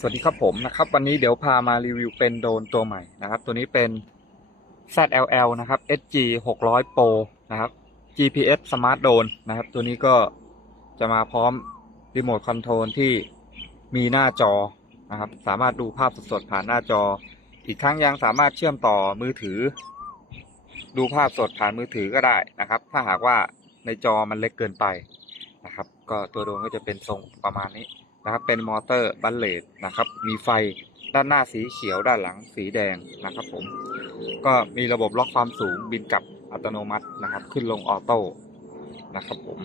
สวัสดีครับผมนะครับ วันนี้เดี๋ยวพามารีวิวเป็นโดนตัวใหม่นะครับ ตัวนี้เป็น ZLL นะครับ SG 600 Pro นะครับ GPS Smart Drone นะครับ ตัวนี้ก็จะมาพร้อมรีโมทคอนโทรลที่มีหน้าจอนะครับ สามารถดูภาพสดๆผ่านหน้าจอ อีกทั้งยังสามารถเชื่อมต่อมือถือ ดูภาพสดผ่านมือถือก็ได้นะครับ ถ้าหากว่าในจอมันเล็กเกินไปนะครับ ก็ตัวโดนก็จะเป็นทรงประมาณนี้ นะครับเป็นมอเตอร์บัลเลตนะครับมีไฟด้านหน้าสีเขียวด้านหลังสีแดงนะครับผมก็มีระบบล็อกความสูงบินกลับอัตโนมัตินะครับ ขึ้นลงออโต้นะครับผม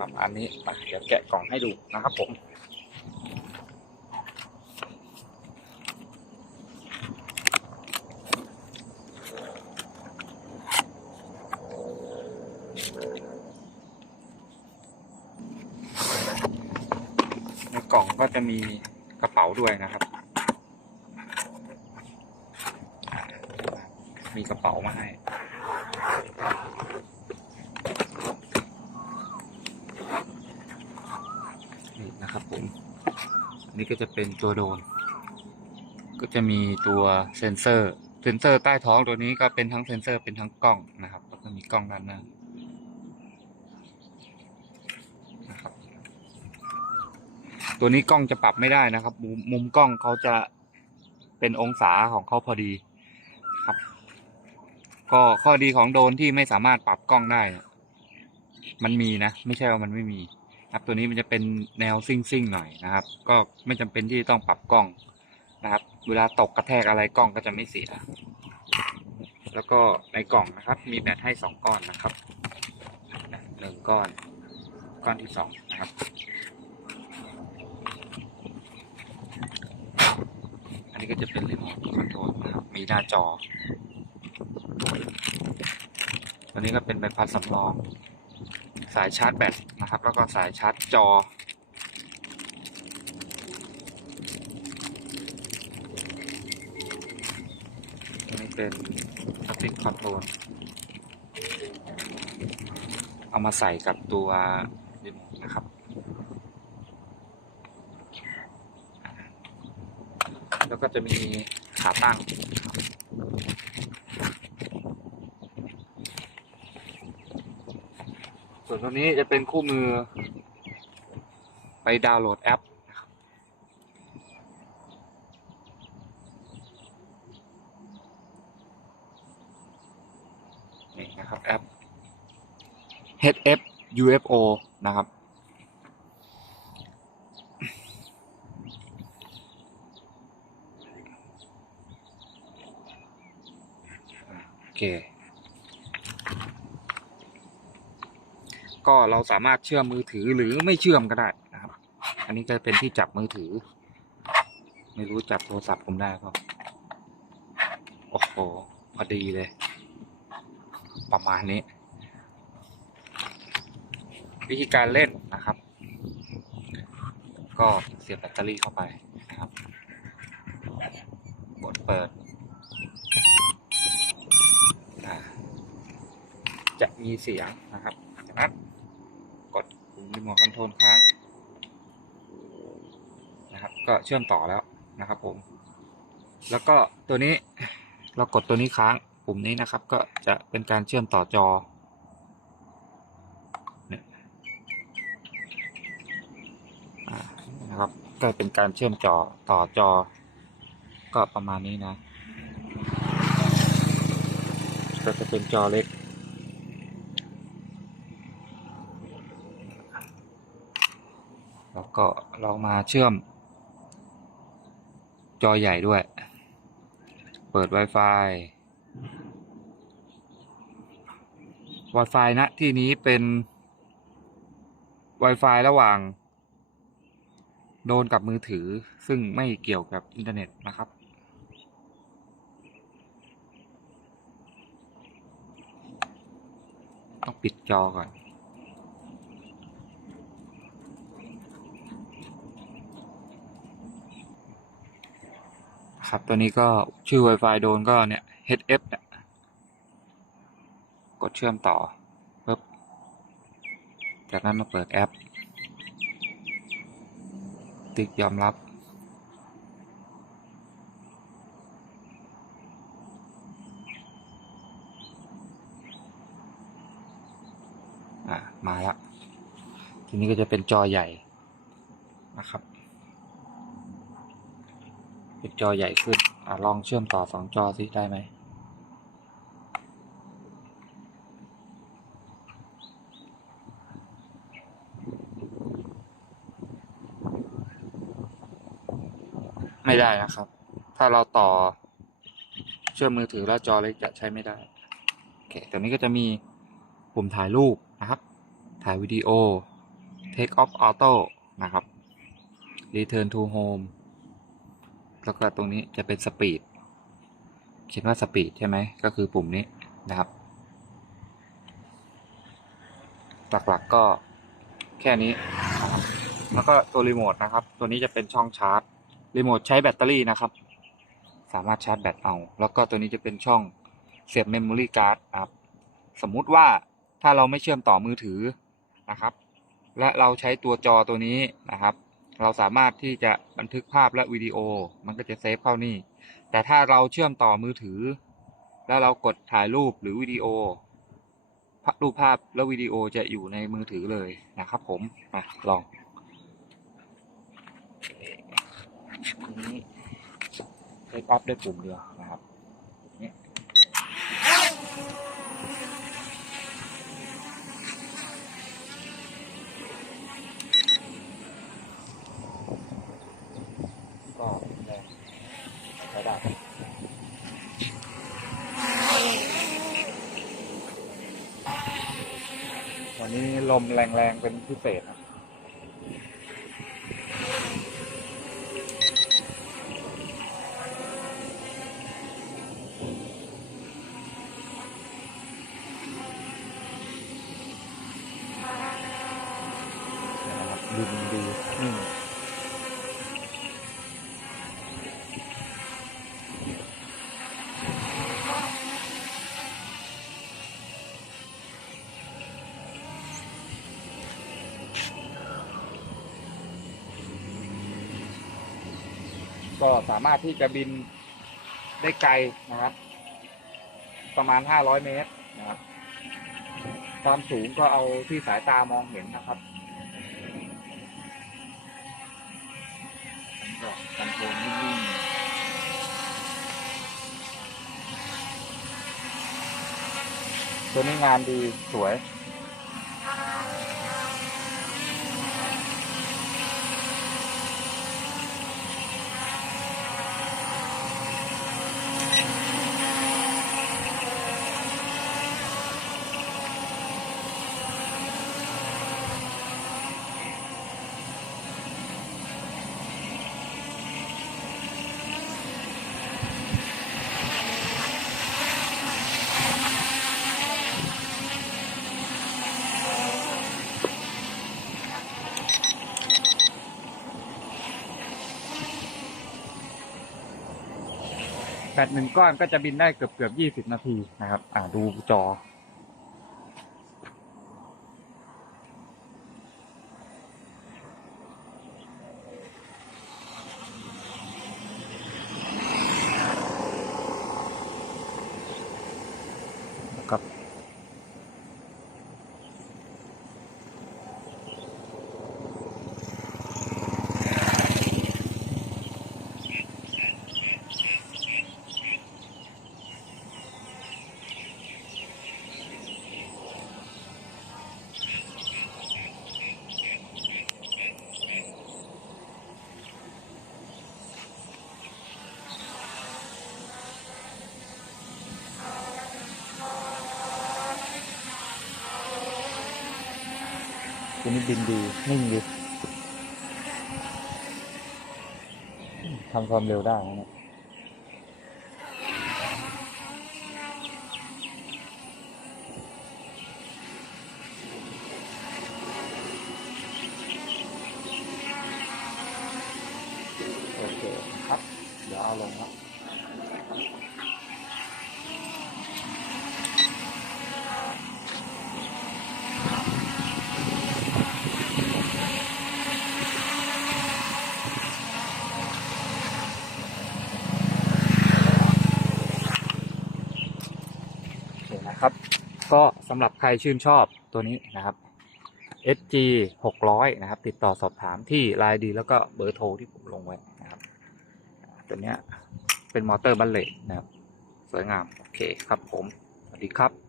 ประมาณนี้ไปเดี๋ยวแกะกล่องให้ดูนะครับผม ใน กล่องก็จะมีกระเป๋าด้วยนะครับ มีกระเป๋ามาให้นี่นะครับผมนนี้ก็จะเป็นตัวโดรนก็จะมีตัวเซ็นเซอร์ เซ็นเซอร์ใต้ท้องตัวนี้ก็เป็นทั้งเซ็นเซอร์เป็นทั้งกล้องนะครับ แล้วก็มีกล้องด้านหน้านะครับ ตัวนี้กล้องจะปรับไม่ได้นะครับ มุมมุมกล้องเขาจะเป็นองศาของเขาพอดีครับ ก็ข้อดีของโดรนที่ไม่สามารถปรับกล้องได้ มันมีนะ ไม่ใช่ว่ามันไม่มี ครับตัวนี้มันจะเป็นแนวซิ่งซิ่งๆหน่อยนะครับ ก็ไม่จำเป็นที่ต้องปรับกล้องนะครับ เวลาตกกระแทกอะไรกล้องก็จะไม่เสียแล้วก็ในกล่องนะครับ มีแบตให้สองก้อนนะครับหนึ่งก้อน ก้อนที่สองนะครับ นี้ก็จะเป็นรีโมทคอนโทรลนะครับ มีหน้าจอ ตัวนี้ก็เป็นใบพัดสำรอง สายชาร์จแบตนะครับ แล้วก็สายชาร์จจออันนี้เป็นสติ๊กคอนโทรล เอามาใส่กับตัวรีโมทนะครับ แล้ว ก็จะมีขาตั้ง ส่วนตัวนี้จะเป็นคู่มือ ไปดาวน์โหลดแอปนะครับนี่นะครับแอป HF UFO นะครับ โอ เค ก็เราสามารถเชื่อมมือถือหรือไม่เชื่อมก็ได้นะครับ อันนี้ก็เป็นที่จับมือถือ ไม่รู้จับโทรศัพท์ผมได้เปล่าโอ้โหพอดีเลย ประมาณนี้ วิธีการเล่นนะครับ ก็เสียบแบตเตอรี่เข้าไปนะครับ กดเปิด อ่า จะมีเสียงนะครับจากนั้นกดปุ่มรีโมทคอนโทรลค้างนะครับ ก็เชื่อมต่อแล้วนะครับผม แล้วก็ตัวนี้เรากดตัวนี้ค้างปุ่มนี้นะครับ ก็จะเป็นการเชื่อมต่อจอเนี่ยนะครับก็เป็นการเชื่อมจอต่อจอ ก็ประมาณนี้นะ ก็จะเป็นจอเล็ก แล้วก็เรามาเชื่อม จอใหญ่ด้วย เปิด Wi-Fi Wi-Fi ณที่นี้เป็น Wi-Fi ระหว่าง โดนกับมือถือซึ่งไม่เกี่ยวกับอินเทอร์เน็ตนะครับ ต้องปิดจอก่อน ครับ ตัวนี้ก็ชื่อ Wi-Fi โดนก็เนี่ย HF เนี่ยกดเชื่อมต่อปึ๊บจากนั้นมาเปิดแอป ติ๊กยอมรับ อะ มาละทีนี้ก็จะเป็นจอใหญ่นะครับ เป็นจอใหญ่ขึ้นอลองเชื่อมต่อสองจอสิได้ไหมไม่ได้นะครับ ถ้าเราต่อเชื่อมมือถือแล้วจอเล็กจะใช้ไม่ได้ โอเคตัวนี้ก็จะมีปุ่มถ่ายรูปนะครับ ถ่ายวิดีโอ take off auto นะครับ return to home แล้วก็ตรงนี้จะเป็น speed เขียนว่า speed ใช่ไหมก็คือปุ่มนี้นะครับ หลักๆก็แค่นี้ แล้วก็ตัวรีโมทนะครับ ตัวนี้จะเป็นช่องชาร์จรีโมทใช้แบตเตอรี่นะครับ สามารถชาร์จแบตเอา แล้วก็ตัวนี้จะเป็นช่องเสียบเมมโมรี่การ์ดครับ สมมุติว่าถ้าเราไม่เชื่อมต่อมือถือนะครับ และเราใช้ตัวจอตัวนี้นะครับ เราสามารถที่จะบันทึกภาพและวิดีโอ มันก็จะเซฟเข้านี่ แต่ถ้าเราเชื่อมต่อมือถือ แล้วเรากดถ่ายรูปหรือวิดีโอรูปภาพและวิดีโอจะอยู่ในมือถือเลยนะครับผมมาลองทีนี้เทคออฟด้วยปุ่มเดียวนะครับนี่ก็แรงใช้ได้วันนี้ ลมแรงๆ เป็นพิเศษนะครับดิน ก็สามารถที่จะบินได้ไกลนะครับ ประมาณ 500 เมตรนะครับ ความสูงก็เอาที่สายตามองเห็นนะครับก็คอนโทรลนิ่งๆตัวนี้งานดีสวย แบตหนึ่งก้อนก็จะบินได้เกือบเกือบยี่สิบนาทีนะครับ อ่าดูจอ ครับ ตัวนี้บินดีนิ่งดีทำความเร็วได้นะโอเคครับ เดี๋ยวเอาลงครับ ครับ ก็สำหรับใครชื่นชอบตัวนี้นะครับ SG 600 นะครับ ติดต่อสอบถามที่ไลน์ดีแล้วก็เบอร์โทรที่ผมลงไว้นะครับ ตัวเนี้ยเป็นมอเตอร์บัลเลตนะครับ สวยงาม โอเคครับผม สวัสดีครับ